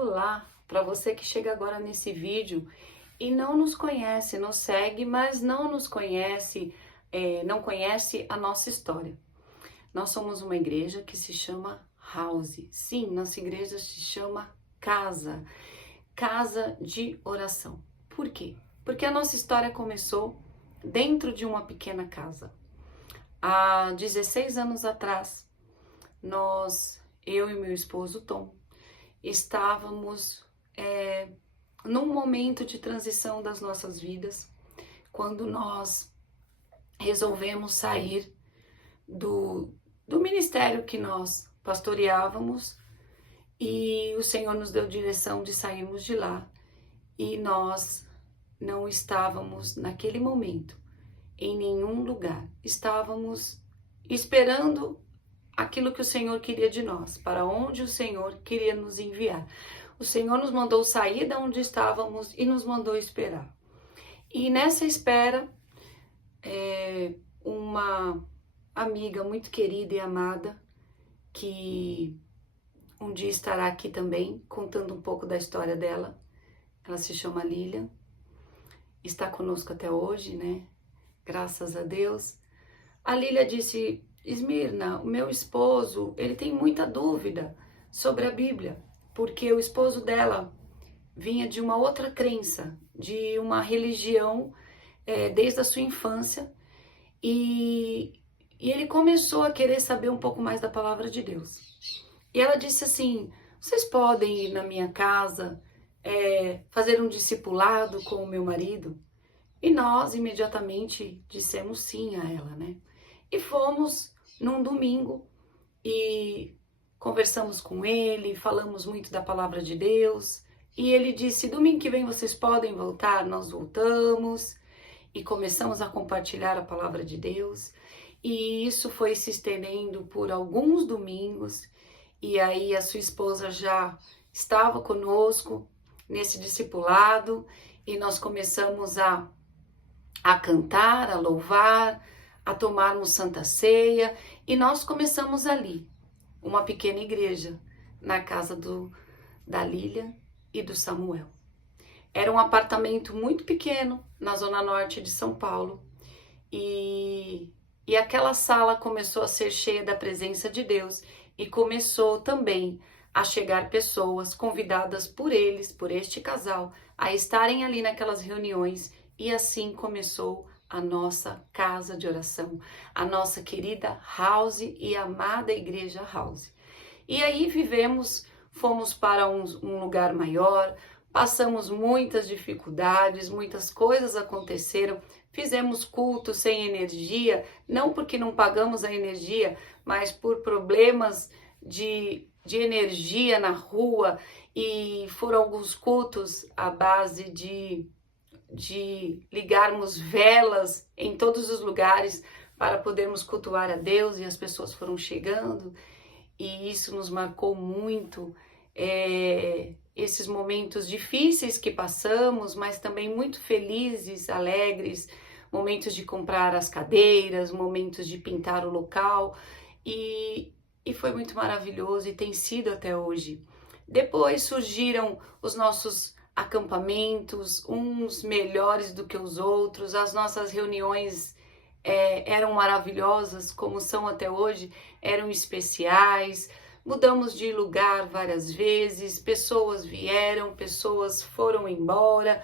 Olá, para você que chega agora nesse vídeo e não nos conhece, nos segue, mas não nos conhece, não conhece a nossa história. Nós somos uma igreja que se chama House. Sim, nossa igreja se chama Casa, Casa de Oração. Por quê? Porque a nossa história começou dentro de uma pequena casa. Há 16 anos atrás, eu e meu esposo Tom, estávamos num momento de transição das nossas vidas, quando nós resolvemos sair do ministério que nós pastoreávamos e o Senhor nos deu direção de sairmos de lá e nós não estávamos naquele momento em nenhum lugar, estávamos esperando aquilo que o Senhor queria de nós, para onde o Senhor queria nos enviar. O Senhor nos mandou sair de onde estávamos e nos mandou esperar. E nessa espera, uma amiga muito querida e amada, que um dia estará aqui também, contando um pouco da história dela, ela se chama Lilian, está conosco até hoje, né? Graças a Deus. A Lilian disse: Esmirna, o meu esposo, ele tem muita dúvida sobre a Bíblia, porque o esposo dela vinha de uma outra crença, de uma religião desde a sua infância, e ele começou a querer saber um pouco mais da palavra de Deus. E ela disse assim: vocês podem ir na minha casa, fazer um discipulado com o meu marido? E nós imediatamente dissemos sim a ela, né? E fomos num domingo e conversamos com ele, falamos muito da palavra de Deus. E ele disse: domingo que vem vocês podem voltar? Nós voltamos e começamos a compartilhar a palavra de Deus. E isso foi se estendendo por alguns domingos. E aí a sua esposa já estava conosco nesse discipulado e nós começamos a cantar, a louvar, a tomarmos Santa Ceia, e nós começamos ali, uma pequena igreja, na casa da Lilian e do Samuel. Era um apartamento muito pequeno, na zona norte de São Paulo, e aquela sala começou a ser cheia da presença de Deus, e começou também a chegar pessoas convidadas por eles, por este casal, a estarem ali naquelas reuniões, e assim começou a nossa casa de oração, a nossa querida House e amada igreja House. E aí fomos para um lugar maior, passamos muitas dificuldades, muitas coisas aconteceram, fizemos culto sem energia, não porque não pagamos a energia, mas por problemas de energia na rua, e foram alguns cultos à base de ligarmos velas em todos os lugares para podermos cultuar a Deus, e as pessoas foram chegando, e isso nos marcou muito, esses momentos difíceis que passamos, mas também muito felizes, alegres, momentos de comprar as cadeiras, momentos de pintar o local, e foi muito maravilhoso, e tem sido até hoje. Depois surgiram os nossos acampamentos, uns melhores do que os outros, as nossas reuniões eram maravilhosas, como são até hoje, eram especiais, mudamos de lugar várias vezes, pessoas vieram, pessoas foram embora,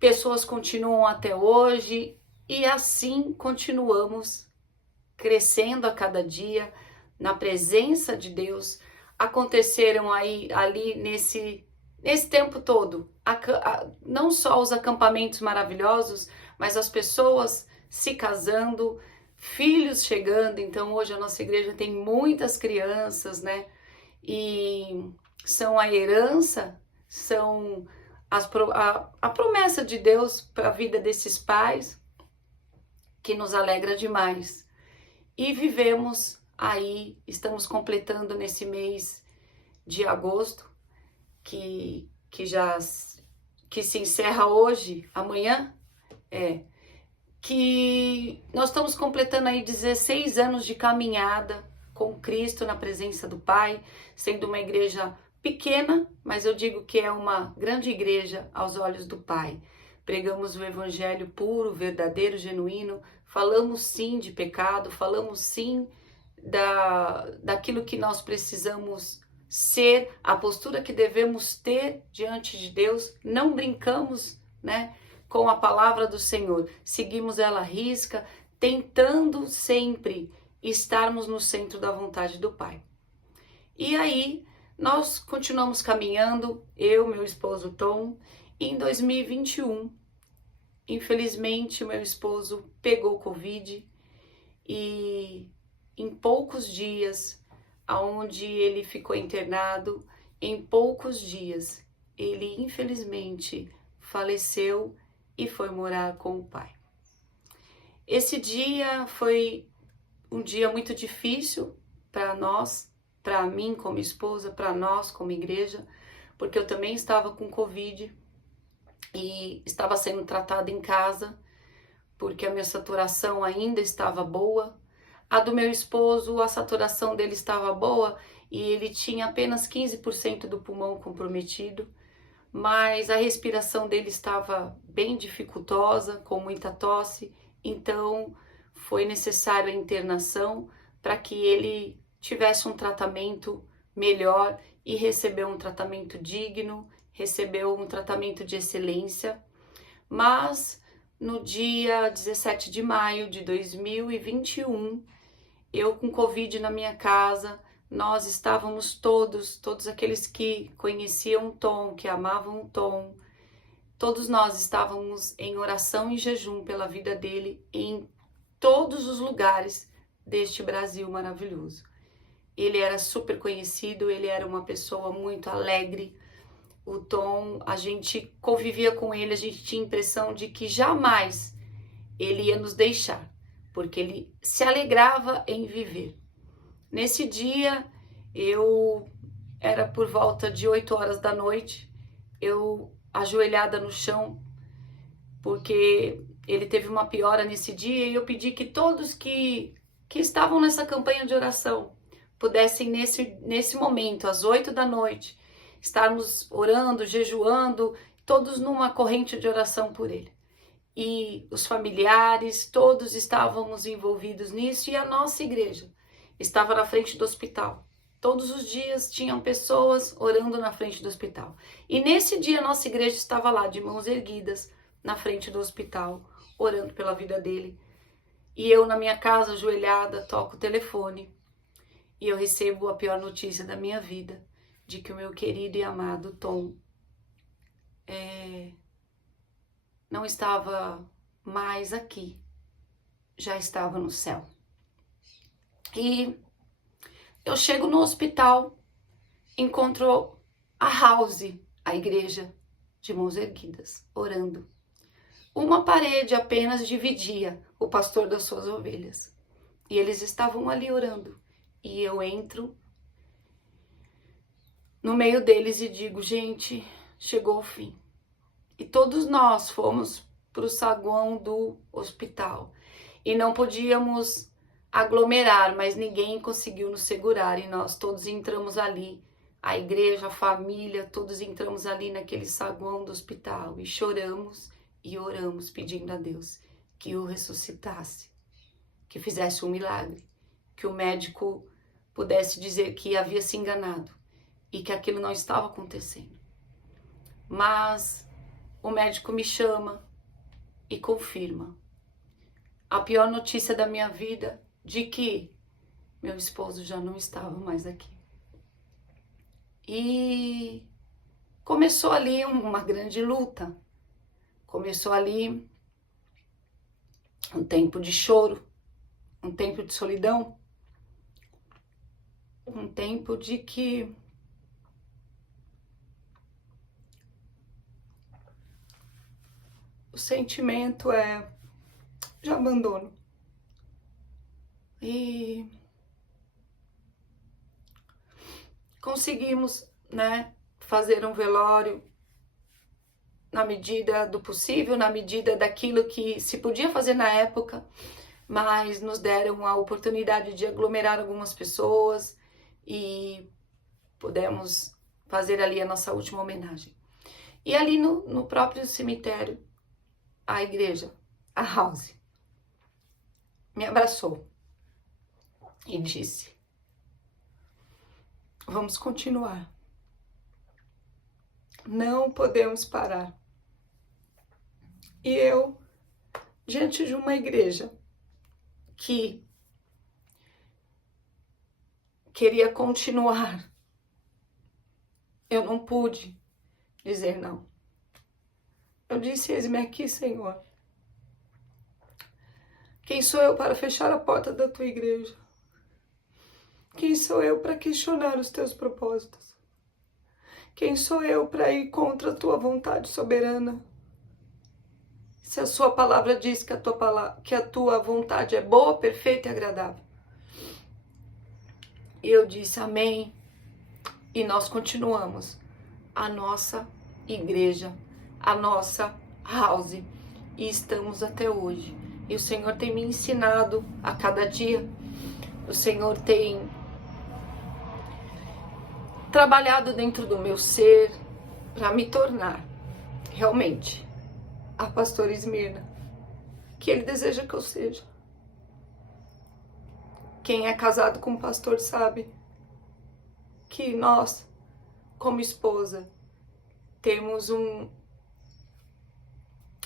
pessoas continuam até hoje, e assim continuamos crescendo a cada dia na presença de Deus. Aconteceram ali nesse tempo todo, não só os acampamentos maravilhosos, mas as pessoas se casando, filhos chegando. Então hoje a nossa igreja tem muitas crianças, né? E são a herança, são a promessa de Deus para a vida desses pais, que nos alegra demais. E vivemos aí, estamos completando nesse mês de agosto, que se encerra hoje, amanhã, que nós estamos completando aí 16 anos de caminhada com Cristo na presença do Pai, sendo uma igreja pequena, mas eu digo que é uma grande igreja aos olhos do Pai. Pregamos o evangelho puro, verdadeiro, genuíno, falamos sim de pecado, falamos sim daquilo que nós precisamos ser, a postura que devemos ter diante de Deus, não brincamos, né, com a palavra do Senhor, seguimos ela à risca, tentando sempre estarmos no centro da vontade do Pai. E aí, nós continuamos caminhando, eu, meu esposo Tom, e em 2021, infelizmente, meu esposo pegou Covid e em poucos dias, aonde ele ficou internado, em poucos dias, ele infelizmente faleceu e foi morar com o Pai. Esse dia foi um dia muito difícil para nós, para mim como esposa, para nós como igreja, porque eu também estava com Covid e estava sendo tratada em casa, porque a minha saturação ainda estava boa. A do meu esposo, a saturação dele estava boa e ele tinha apenas 15% do pulmão comprometido, mas a respiração dele estava bem dificultosa, com muita tosse, então foi necessário a internação para que ele tivesse um tratamento melhor e recebeu um tratamento digno, recebeu um tratamento de excelência. Mas no dia 17 de maio de 2021, eu com Covid na minha casa, nós estávamos todos aqueles que conheciam o Tom, que amavam o Tom, todos nós estávamos em oração e jejum pela vida dele em todos os lugares deste Brasil maravilhoso. Ele era super conhecido, ele era uma pessoa muito alegre. O Tom, a gente convivia com ele, a gente tinha a impressão de que jamais ele ia nos deixar, porque ele se alegrava em viver. Nesse dia, era por volta de 8 horas da noite, eu ajoelhada no chão, porque ele teve uma piora nesse dia, e eu pedi que todos que estavam nessa campanha de oração pudessem nesse momento, às 8 da noite, estarmos orando, jejuando, todos numa corrente de oração por ele. E os familiares, todos estávamos envolvidos nisso, e a nossa igreja estava na frente do hospital. Todos os dias tinham pessoas orando na frente do hospital. E nesse dia a nossa igreja estava lá, de mãos erguidas, na frente do hospital, orando pela vida dele. E eu na minha casa, ajoelhada, toco o telefone e eu recebo a pior notícia da minha vida, de que o meu querido e amado Tom não estava mais aqui, já estava no céu. E eu chego no hospital, encontro a House, a igreja, de mãos erguidas, orando. Uma parede apenas dividia o pastor das suas ovelhas. E eles estavam ali orando. E eu entro no meio deles e digo, gente, chegou o fim. E todos nós fomos para o saguão do hospital. E não podíamos aglomerar, mas ninguém conseguiu nos segurar. E nós todos entramos ali, a igreja, a família, todos entramos ali naquele saguão do hospital. E choramos e oramos pedindo a Deus que o ressuscitasse, que fizesse um milagre, que o médico pudesse dizer que havia se enganado e que aquilo não estava acontecendo. Mas o médico me chama e confirma a pior notícia da minha vida, de que meu esposo já não estava mais aqui. E começou ali uma grande luta. Começou ali um tempo de choro, um tempo de solidão, um tempo de que o sentimento é de abandono. E conseguimos, fazer um velório na medida do possível, na medida daquilo que se podia fazer na época, mas nos deram a oportunidade de aglomerar algumas pessoas e pudemos fazer ali a nossa última homenagem. E ali no próprio cemitério, a igreja, a House, me abraçou e disse: vamos continuar. Não podemos parar. E eu, diante de uma igreja que queria continuar, eu não pude dizer não. Eu disse: eis-me aqui, Senhor. Quem sou eu para fechar a porta da tua igreja? Quem sou eu para questionar os teus propósitos? Quem sou eu para ir contra a tua vontade soberana? Se a sua palavra diz que a tua vontade é boa, perfeita e agradável. E eu disse amém. E nós continuamos a nossa igreja, a nossa house. E estamos até hoje. E o Senhor tem me ensinado a cada dia. O Senhor tem trabalhado dentro do meu ser para me tornar realmente a pastora Esmirna que Ele deseja que eu seja. Quem é casado com um pastor sabe que nós, como esposa, temos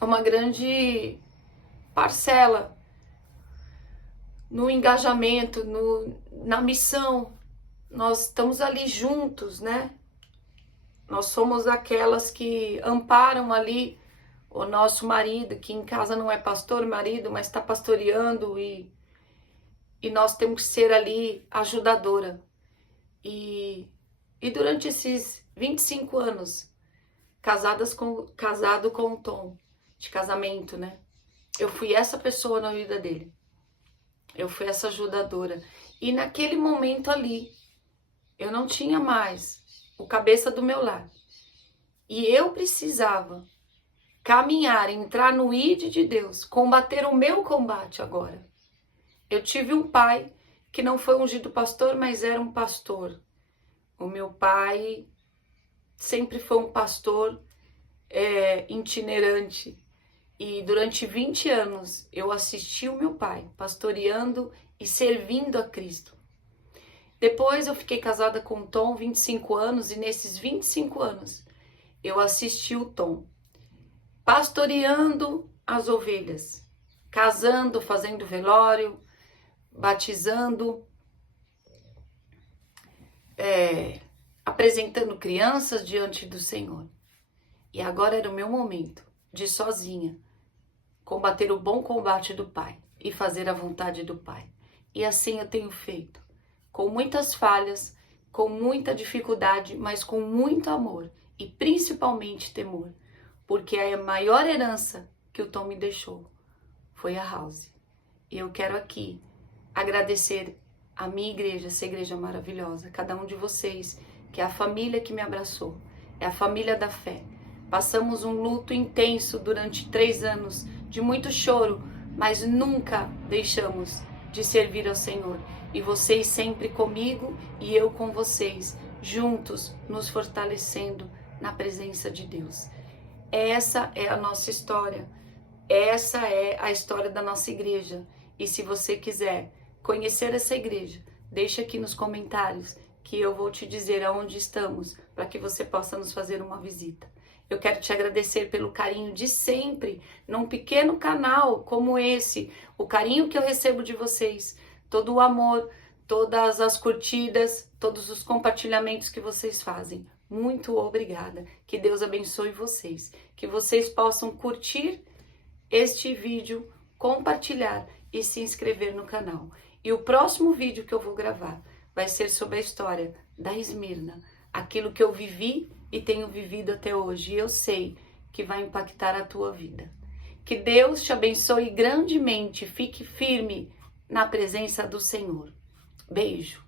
uma grande parcela no engajamento, na missão. Nós estamos ali juntos, né? Nós somos aquelas que amparam ali o nosso marido, que em casa não é pastor, marido, mas está pastoreando, e nós temos que ser ali ajudadora. E durante esses 25 anos, casado com o Tom, de casamento, né? Eu fui essa pessoa na vida dele. Eu fui essa ajudadora. E naquele momento ali, eu não tinha mais o cabeça do meu lar. E eu precisava caminhar, entrar no ID de Deus, combater o meu combate agora. Eu tive um pai que não foi ungido pastor, mas era um pastor. O meu pai sempre foi um pastor itinerante. E durante 20 anos eu assisti o meu pai pastoreando e servindo a Cristo. Depois eu fiquei casada com o Tom 25 anos e nesses 25 anos eu assisti o Tom pastoreando as ovelhas, casando, fazendo velório, batizando, apresentando crianças diante do Senhor. E agora era o meu momento de sozinha combater o bom combate do Pai e fazer a vontade do Pai. E assim eu tenho feito, com muitas falhas, com muita dificuldade, mas com muito amor e principalmente temor, porque a maior herança que o Tom me deixou foi a House. E eu quero aqui agradecer a minha igreja, essa igreja maravilhosa, cada um de vocês, que é a família que me abraçou, é a família da fé. Passamos um luto intenso durante 3 anos, de muito choro, mas nunca deixamos de servir ao Senhor. E vocês sempre comigo e eu com vocês, juntos, nos fortalecendo na presença de Deus. Essa é a nossa história, essa é a história da nossa igreja. E se você quiser conhecer essa igreja, deixa aqui nos comentários que eu vou te dizer aonde estamos, para que você possa nos fazer uma visita. Eu quero te agradecer pelo carinho de sempre, num pequeno canal como esse, o carinho que eu recebo de vocês, todo o amor, todas as curtidas, todos os compartilhamentos que vocês fazem. Muito obrigada. Que Deus abençoe vocês, que vocês possam curtir este vídeo, compartilhar e se inscrever no canal. E o próximo vídeo que eu vou gravar vai ser sobre a história da Esmirna, aquilo que eu vivi e tenho vivido até hoje. E eu sei que vai impactar a tua vida. Que Deus te abençoe grandemente. Fique firme na presença do Senhor. Beijo.